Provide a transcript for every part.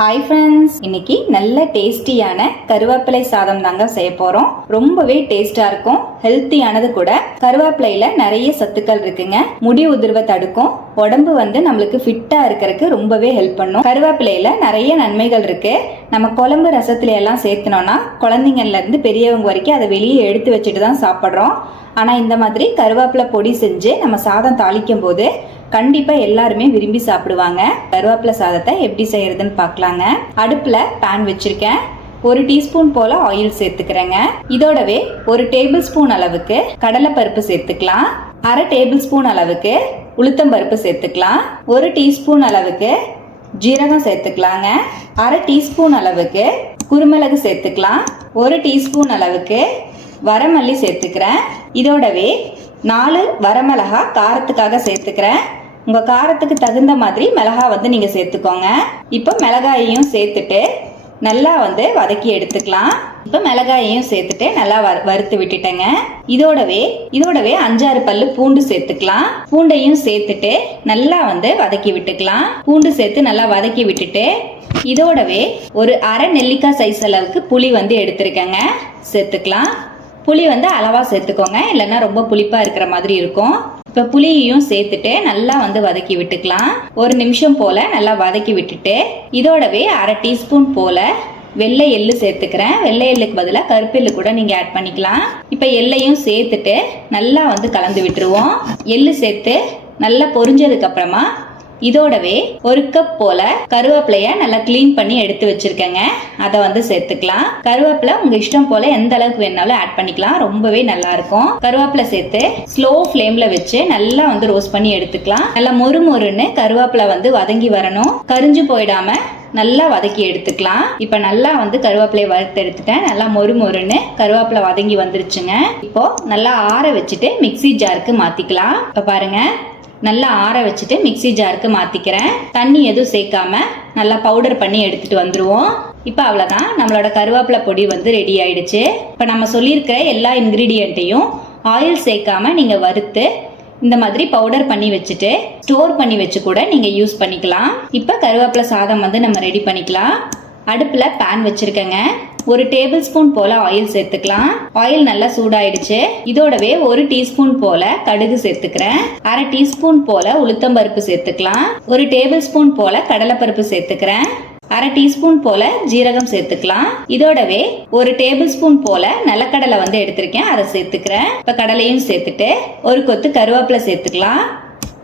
Hi friends இன்னைக்கு நல்ல டேஸ்டியான கருவேப்பிலை சாதம் தாங்க செய்ய போறோம். ரொம்பவே டேஸ்டா இருக்கும். ஹெல்த்தியானது கூட கருவேப்பிலையில நிறைய சத்துக்கள் இருக்குங்க. முடி உதிர்வை தடுக்கும். உடம்பு வந்து நம்மளுக்கு ஃபிட்டா இருக்கிறதுக்கு ரொம்பவே ஹெல்ப் பண்ணும். கருவேப்பிலையில நிறைய நன்மைகள் இருக்கு. நம்ம குழம்பு ரசத்துல எல்லாம் சேர்த்தனோம்னா குழந்தைங்கள்ல இருந்து பெரியவங்க வரைக்கும் அதை வெளியே எடுத்து வச்சுட்டு தான் சாப்பிட்றோம். ஆனா இந்த மாதிரி கருவேப்பிலை பொடி செஞ்சு நம்ம சாதம் தாளிக்கும் போது கண்டிப்பா எல்லாருமே விரும்பி சாப்பிடுவாங்க. கருவேப்பிலை சாதத்தை எப்படி செய்யறதுன்னு பார்க்கலாங்க. அடுப்புல பேன் வச்சிருக்கேன். ஒரு டீஸ்பூன் போல ஆயில் சேர்த்துக்கிறேங்க. இதோடவே ஒரு டேபிள் ஸ்பூன் அளவுக்கு கடலைப்பருப்பு சேர்த்துக்கலாம். அரை டேபிள் ஸ்பூன் அளவுக்கு உளுத்தம்பருப்பு சேர்த்துக்கலாம். ஒரு டீஸ்பூன் அளவுக்கு ஜீரகம் சேர்த்துக்கலாங்க. அரை டீஸ்பூன் அளவுக்கு குருமிளகு சேர்த்துக்கலாம். ஒரு டீஸ்பூன் அளவுக்கு வரமல்லி சேர்த்துக்கிறேன். இதோடவே நாலு வரமிளகா காரத்துக்காக சேர்த்துக்கிறேன். உங்கள் காரத்துக்கு தகுந்த மாதிரி மிளகா வந்து நீங்கள் சேர்த்துக்கோங்க. இப்போ மிளகாயையும் சேர்த்துட்டு நல்லா வந்து வதக்கி எடுத்துக்கலாம். இப்போ மிளகாயையும் சேர்த்துட்டு நல்லா வறுத்து விட்டுட்டேங்க. இதோடவே இதோடவே அஞ்சாறு பல்லு பூண்டு சேர்த்துக்கலாம். பூண்டையும் சேர்த்துட்டு நல்லா வந்து வதக்கி விட்டுக்கலாம். பூண்டு சேர்த்து நல்லா வதக்கி விட்டுட்டு இதோடவே ஒரு அரை நெல்லிக்காய் சைஸ் அளவுக்கு புளி வந்து எடுத்திருக்கேங்க. சேர்த்துக்கலாம். புளி வந்து அளவாக சேர்த்துக்கோங்க. இல்லைன்னா ரொம்ப புளிப்பாக இருக்கிற மாதிரி இருக்கும். இப்போ புளியையும் சேர்த்துட்டு நல்லா வந்து வதக்கி விட்டுக்கலாம். ஒரு நிமிஷம் போல நல்லா வதக்கி விட்டுட்டு இதோடவே அரை டீஸ்பூன் போல வெள்ளை எள்ளு சேர்த்துக்கிறேன். வெள்ளை எள்ளுக்கு பதிலாக கருப்பெள்ளு கூட நீங்கள் ஆட் பண்ணிக்கலாம். இப்போ எள்ளையும் சேர்த்துட்டு நல்லா வந்து கலந்து விட்டுருவோம். எள்ளு சேர்த்து நல்லா பொரிஞ்சதுக்கப்புறமா இதோடவே ஒரு கப் போல கருவேப்பிலைய நல்லா க்ளீன் பண்ணி எடுத்து வச்சிருக்கேங்க. அதை வந்து சேர்த்துக்கலாம். கருவேப்பிலை உங்க இஷ்டம் போல எந்த அளவுக்கு வேணாலும் ஆட் பண்ணிக்கலாம். ரொம்பவே நல்லா இருக்கும். கருவேப்பிலை சேர்த்து ஸ்லோ ஃப்ளேம்ல வச்சு நல்லா வந்து ரோஸ்ட் பண்ணி எடுத்துக்கலாம். நல்லா மொறு மொறுன்னு கருவேப்பிலை வந்து வதங்கி வரணும். கரிஞ்சு போயிடாம நல்லா வதக்கி எடுத்துக்கலாம். இப்போ நல்லா வந்து கருவேப்பிலையை வறுத்து எடுத்துட்டேன். நல்லா மொறு மொறுன்னு கருவேப்பிலை வதங்கி வந்துருச்சுங்க. இப்போ நல்லா ஆற வச்சுட்டு மிக்ஸி ஜாருக்கு மாத்திக்கலாம். இப்போ பாருங்க. நல்லா ஆற வச்சுட்டு மிக்ஸி ஜாருக்கு மாற்றிக்கிறேன் தண்ணி எதுவும் சேர்க்காம நல்லா பவுடர் பண்ணி எடுத்துட்டு வந்துருவோம். இப்போ அவ்வளோதான் நம்மளோட கருவேப்பிலை பொடி வந்து ரெடி ஆயிடுச்சு. இப்போ நம்ம சொல்லியிருக்கிற எல்லா இன்க்ரீடியண்ட்டையும் ஆயில் சேர்க்காம நீங்கள் வறுத்து இந்த மாதிரி பவுடர் பண்ணி வச்சுட்டு ஸ்டோர் பண்ணி வச்சு கூட நீங்கள் யூஸ் பண்ணிக்கலாம். இப்போ கருவேப்பிலை சாதம் வந்து நம்ம ரெடி பண்ணிக்கலாம். அடுப்பில் பேன் வச்சுருக்கேங்க. ஒரு டேபிள் ஸ்பூன் போல ஆயில் சேர்த்துக்கலாம். ஆயில் நல்லா சூடாயிடுச்சு. இதோடவே ஒரு டீஸ்பூன் போல கடுகு சேர்த்துக்கிறேன். அரை டீஸ்பூன் போல உளுத்தம்பருப்பு சேர்த்துக்கலாம். ஒரு டேபிள் ஸ்பூன் போல கடலைப்பருப்பு சேர்த்துக்கிறேன். அரை டீஸ்பூன் போல ஜீரகம் சேர்த்துக்கலாம். இதோடவே ஒரு டேபிள் ஸ்பூன் போல நிலக்கடலை வந்து எடுத்திருக்கேன். அதை சேர்த்துக்கிறேன். இப்ப கடலையும் சேர்த்துட்டு ஒரு கொத்து கருவேப்பிலை சேர்த்துக்கலாம்.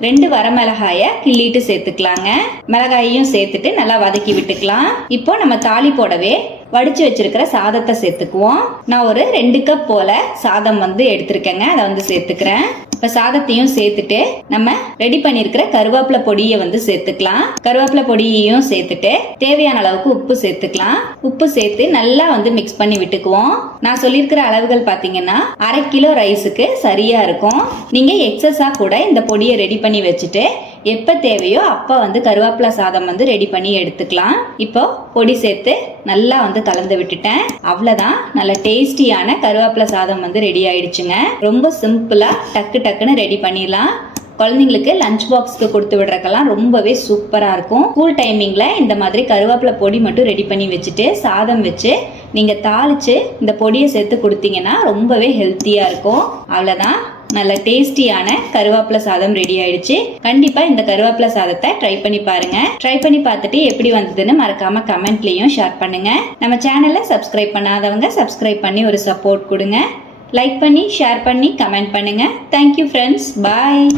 ரெண்டு வரமிளகாய கிள்ளிட்டு சேர்த்துக்கலாங்க. மிளகாயையும் சேர்த்துட்டு நல்லா வதக்கி விட்டுக்கலாம். இப்போ நம்ம தாளி போடவே வடிச்சு வச்சிருக்கிற சாதத்தை சேர்த்துக்குவோம். நான் ஒரு ரெண்டு கப் போல சாதம் வந்து எடுத்திருக்கேங்க. அதை வந்து சேர்த்துக்கிறேன். இப்போ சாதத்தையும் சேர்த்துட்டு நம்ம ரெடி பண்ணியிருக்கிற கருவேப்பிலை பொடியை வந்து சேர்த்துக்கலாம். கருவேப்பிலை பொடியையும் சேர்த்துட்டு தேவையான அளவுக்கு உப்பு சேர்த்துக்கலாம். உப்பு சேர்த்து நல்லா வந்து மிக்ஸ் பண்ணி விட்டுக்குவோம். நான் சொல்லியிருக்கிற அளவுகள் பார்த்தீங்கன்னா அரை கிலோ ரைஸுக்கு சரியா இருக்கும். நீங்க எக்ஸஸா கூட இந்த பொடியை ரெடி பண்ணி வச்சுட்டு எப்போ தேவையோ அப்போ வந்து கருவேப்பிலை சாதம் வந்து ரெடி பண்ணி எடுத்துக்கலாம். இப்போ பொடி சேர்த்து நல்லா வந்து கலந்து விட்டுட்டேன். அவ்வளோதான் நல்ல டேஸ்டியான கருவேப்பிலை சாதம் வந்து ரெடி ஆயிடுச்சுங்க. ரொம்ப சிம்பிளாக டக்கு டக்குன்னு ரெடி பண்ணிடலாம். குழந்தைங்களுக்கு லஞ்ச் பாக்ஸ்க்கு கொடுத்து விடுறக்கெல்லாம் ரொம்பவே சூப்பராக இருக்கும். ஸ்கூல் டைமிங்கில் இந்த மாதிரி கருவேப்பிலை பொடி மட்டும் ரெடி பண்ணி வச்சுட்டு சாதம் வச்சு நீங்கள் தாளித்து இந்த பொடியை சேர்த்து கொடுத்தீங்கன்னா ரொம்பவே ஹெல்த்தியாக இருக்கும். அவ்வளோதான் நல்ல டேஸ்டியான கருவேப்பிலை சாதம் ரெடி ஆயிடுச்சு. கண்டிப்பா இந்த கருவேப்பிலை சாதத்தை ட்ரை பண்ணி பாருங்க. ட்ரை பண்ணி பார்த்துட்டு எப்படி வந்ததுன்னு மறக்காம கமெண்ட்லயும் ஷேர் பண்ணுங்க. நம்ம சேனலை சப்ஸ்கிரைப் பண்ணாதவங்க சப்ஸ்கிரைப் பண்ணி ஒரு சப்போர்ட் கொடுங்க. லைக் பண்ணி ஷேர் பண்ணி கமெண்ட் பண்ணுங்க. Thank you friends bye